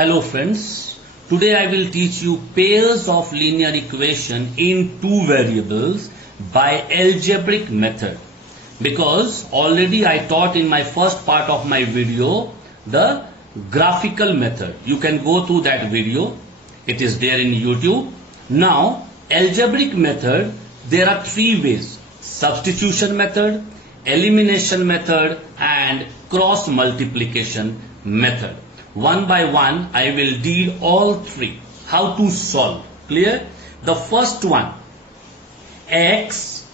Hello friends, today I will teach you pairs of linear equation in two variables by algebraic method, because already I taught in my first part of my video the graphical method. You can go through that video, it is there in YouTube. Now algebraic method, there are three ways: substitution method, elimination method and cross multiplication method. One by one I will deal all three. How to solve? Clear? The first one, x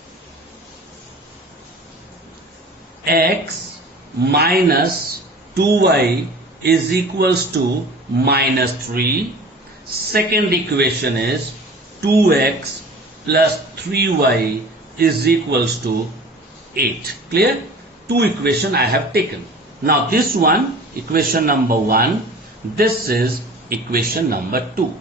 minus 2y is equals to minus 3. Second equation is 2x plus 3y is equals to 8. Clear? Two equation I have taken. Now this one, equation number 1, this is equation number 2.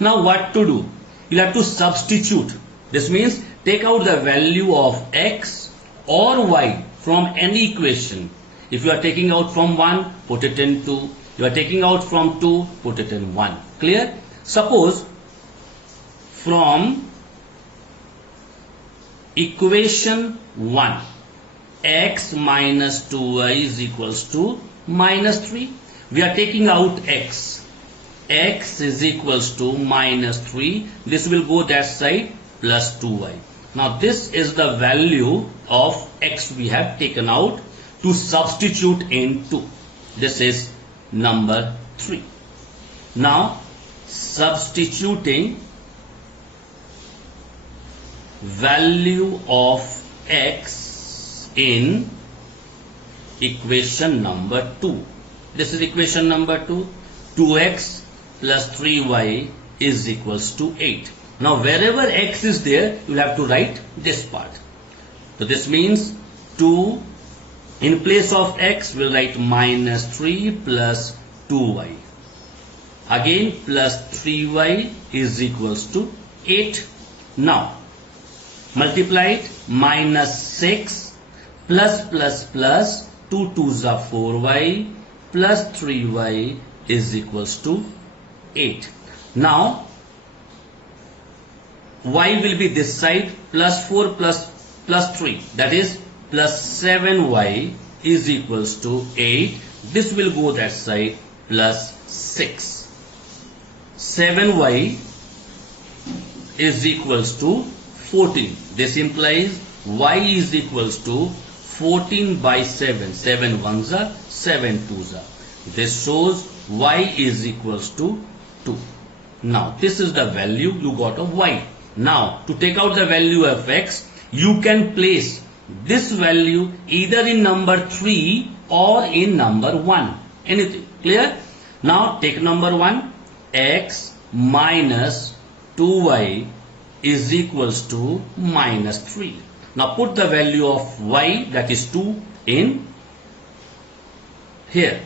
Now what to do? You have to substitute. This means take out the value of x or y from any equation. If you are taking out from 1, put it in 2. You are taking out from 2, put it in 1. Clear? Suppose from equation 1, x minus 2y is equals to minus 3. We are taking out x. X is equals to minus 3. This will go that side, plus 2y. Now this is the value of x we have taken out to substitute in 2. This is number 3. Now substituting value of x in equation number 2. This is equation number 2. 2x plus 3y is equals to 8. Now wherever x is there, you will have to write this part. So this means 2, in place of x we will write minus 3 plus 2y. Again plus 3y is equals to 8. Now multiply it, minus 6 plus 2 2s are 4y plus 3y is equals to 8. Now y will be this side, plus 4 plus 3, that is plus 7y is equals to 8. This will go that side, plus 6. 7y is equals to 14. This implies y is equals to 14 by 7. 7 ones are, 7 twos are. This shows y is equals to 2. Now this is the value you got of y. Now to take out the value of x, you can place this value either in number 3 or in number 1. Anything. Clear? Now take number 1. X minus 2y is equals to minus 3. Now put the value of y, that is 2, in here.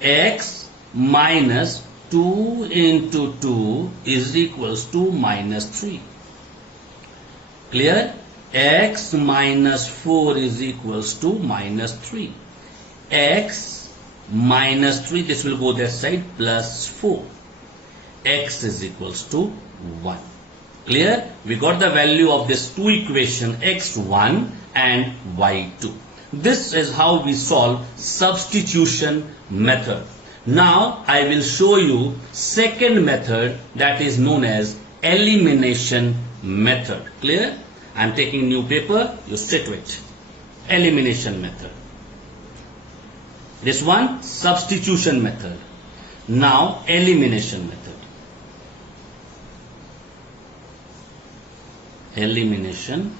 X minus 2 into 2 is equals to minus 3. Clear? X minus 4 is equals to minus 3. X minus 3, this will go that side, plus 4. X is equals to 1. Clear? We got the value of this two equation, x1 and y2. This is how we solve substitution method. Now I will show you second method, that is known as elimination method. Clear? I am taking new paper, you sit with elimination method. This one, substitution method. Now elimination method. Elimination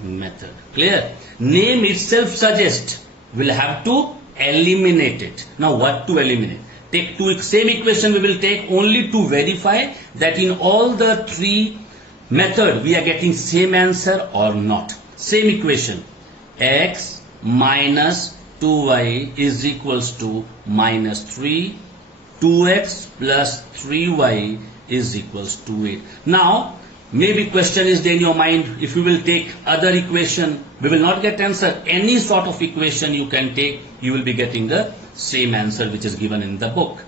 method. Clear? Name itself suggests we'll have to eliminate it. Now what to eliminate? Take two same equation we will take only to verify that in all the three method we are getting same answer or not. Same equation, x minus 2y is equals to minus 3, 2x plus 3y is equals to 8. Now maybe question is there in your mind, if you will take other equation, we will not get answer. Any sort of equation you can take, you will be getting the same answer which is given in the book.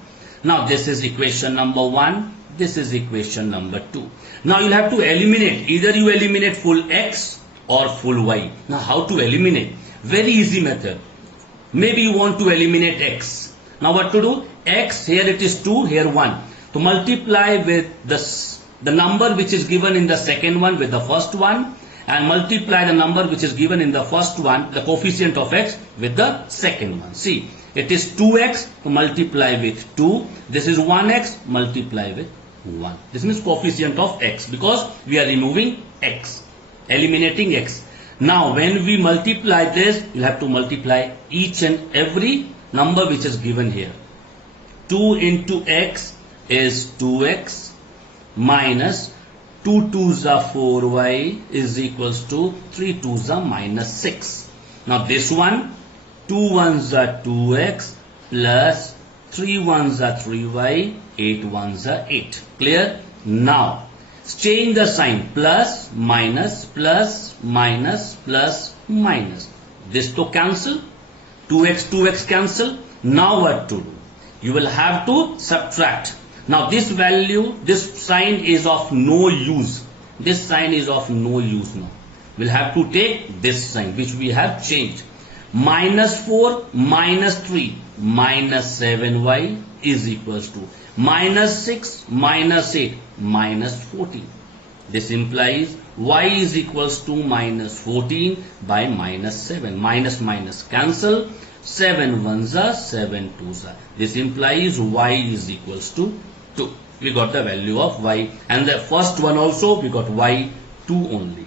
Now this is equation number 1, this is equation number 2. Now you'll have to eliminate, either you eliminate full x or full y. Now how to eliminate? Very easy method. Maybe you want to eliminate x. Now what to do? X, here it is 2, here 1. To multiply with the number which is given in the second one with the first one, and multiply the number which is given in the first one, the coefficient of x, with the second one. See, it is 2x to multiply with 2. This is 1x multiply with 1. This means coefficient of x, because we are removing x, eliminating x. Now when we multiply this, you have to multiply each and every number which is given here. 2 into x is 2x minus 2 2s are 4y is equals to 3 2s are minus 6. Now this one, 2 1s are 2x plus 3 1s are 3y, 8 1s are 8. Clear? Now change the sign, plus minus plus minus plus minus. This to cancel, 2x cancel. Now what to do? You will have to subtract. Now this value, this sign is of no use. This sign is of no use now. We'll have to take this sign which we have changed. Minus 4 minus 3 minus 7y is equals to minus 6 minus 8 minus 14. This implies y is equals to minus 14 by minus 7. Minus minus cancel. 7 1s are 7 2s are. This implies y is equals to 2. We got the value of y, and the first one also we got y 2 only.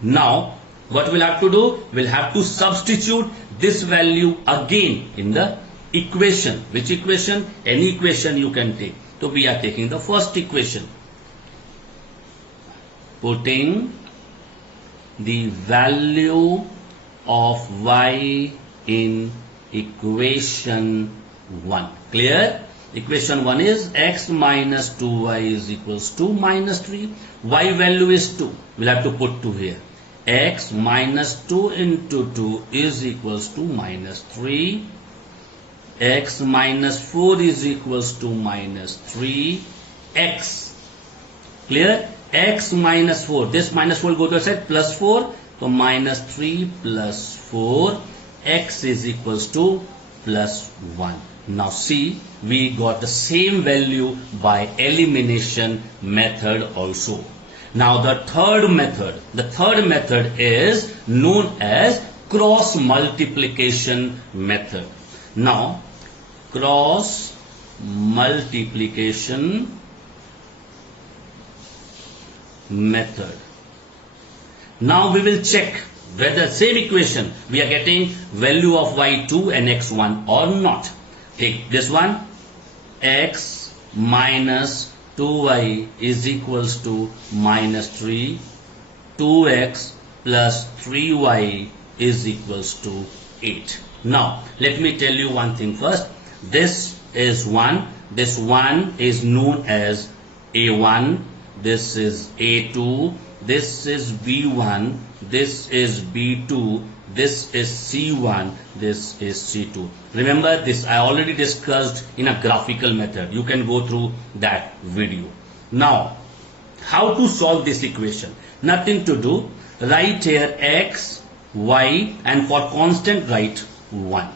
Now what we'll have to do? We'll have to substitute this value again in the equation. Which equation? Any equation you can take. So we are taking the first equation. Putting the value of y in equation 1. Clear? Equation 1 is x minus 2y is equals to minus 3. Y value is 2. We'll have to put 2 here. X minus 2 into 2 is equals to minus 3. X minus 4 is equals to minus 3. X. Clear? X minus 4. This minus 4 will go to the side, plus 4. So minus 3 plus 4. X is equals to plus 1. Now see, we got the same value by elimination method also. Now the third method is known as cross multiplication method. Now cross multiplication method. Now we will check whether same equation we are getting value of y2 and x1 or not. Take this one, x minus 2y is equals to minus 3, 2x plus 3y is equals to 8. Now let me tell you one thing first. This is 1, this 1 is known as a1, this is a2, this is b1, this is b2, this is c1, this is c2. Remember this I already discussed in a graphical method. You can go through that video. Now how to solve this equation? Nothing to do. Write here x, y, and for constant write 1.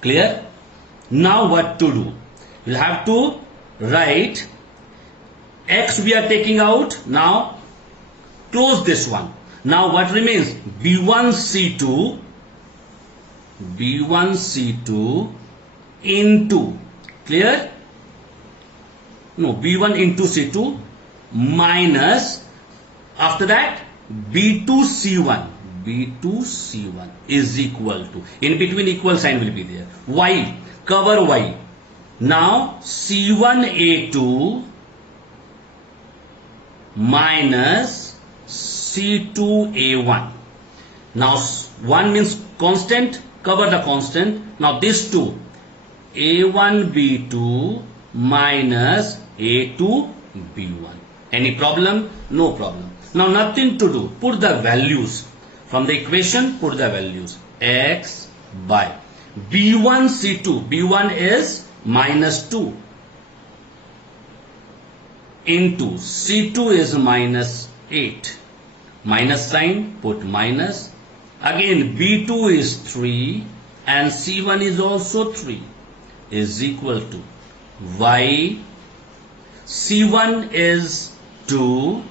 Clear? Now what to do? We'll have to write x we are taking out. Now close this one. Now what remains? b1 c2 into, clear? No, b1 into c2 minus, after that b2 c1 is equal to, in between equal sign will be there, y, cover y. Now c1 a2 minus c2 a1. Now 1 means constant, cover the constant. Now this 2, a1 b2 minus a2 b1. Any problem? No problem. Now nothing to do. Put the values from the equation. Put the values x by B1 C2, B1 is minus 2 into C2 is minus 8. Minus sign, put minus. Again B2 is 3 and C1 is also 3 is equal to Y. C1 is 2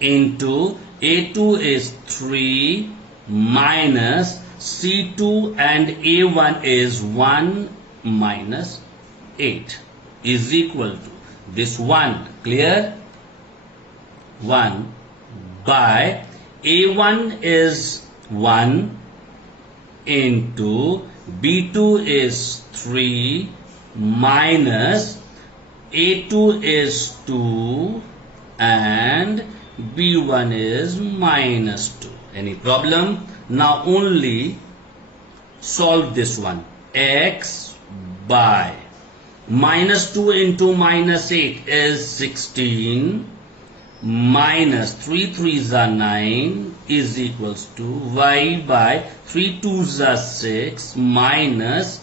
into A2 is 3 minus C2 and A1 is 1 minus 8 is equal to this 1. Clear? 1 by A1 is 1 into B2 is 3 minus A2 is 2 and B1 is minus 2. Any problem? Now only solve this one. X by minus 2 into minus 8 is 16 minus 3 3s are 9 is equals to Y by 3 2s are 6 minus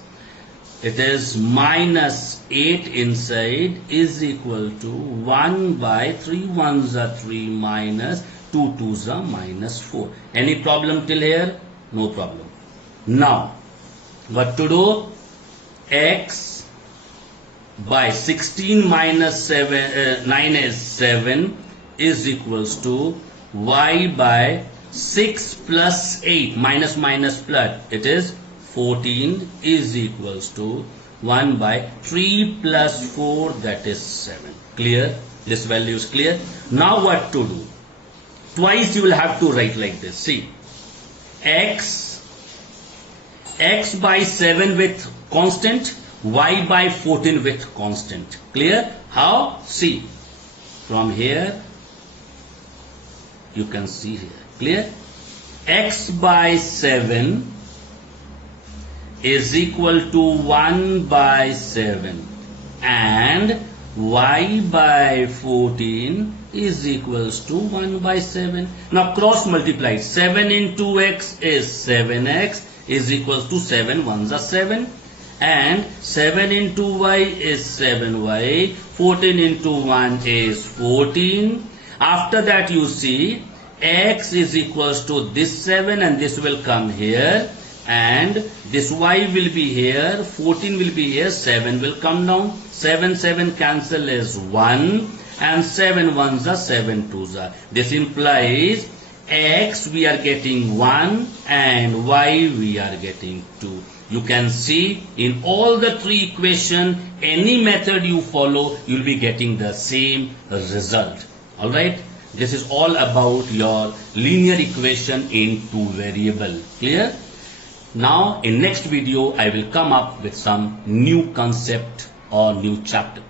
it is minus 8 inside is equal to 1 by 3 1s are 3 minus 2 2s are minus 4. Any problem till here? No problem. Now what to do? X by 16 minus 9 is 7 is equals to Y by 6 plus 8 minus minus plus it is 14 is equals to 1 by 3 plus 4 that is 7. Clear? This value is clear. Now what to do? Twice you will have to write like this. See, x by 7 with constant, y by 14 with constant. Clear? How? See, from here you can see here. Clear? X by 7 is equal to 1 by 7 and y by 14 is equals to 1 by 7. Now cross multiply. 7 into x is 7x is equals to 7 1s are 7 and 7 into y is 7y. 14 into 1 is 14. After that you see x is equals to this 7 and this will come here and this y will be here, 14 will be here, 7 will come down. 7 cancel is 1 and 7 1s are 7 2s are. This implies x we are getting 1 and y we are getting 2. You can see in all the three equations, any method you follow, you will be getting the same result. Alright? This is all about your linear equation in two variable. Clear? Now in next video I will come up with some new concept or new chapter.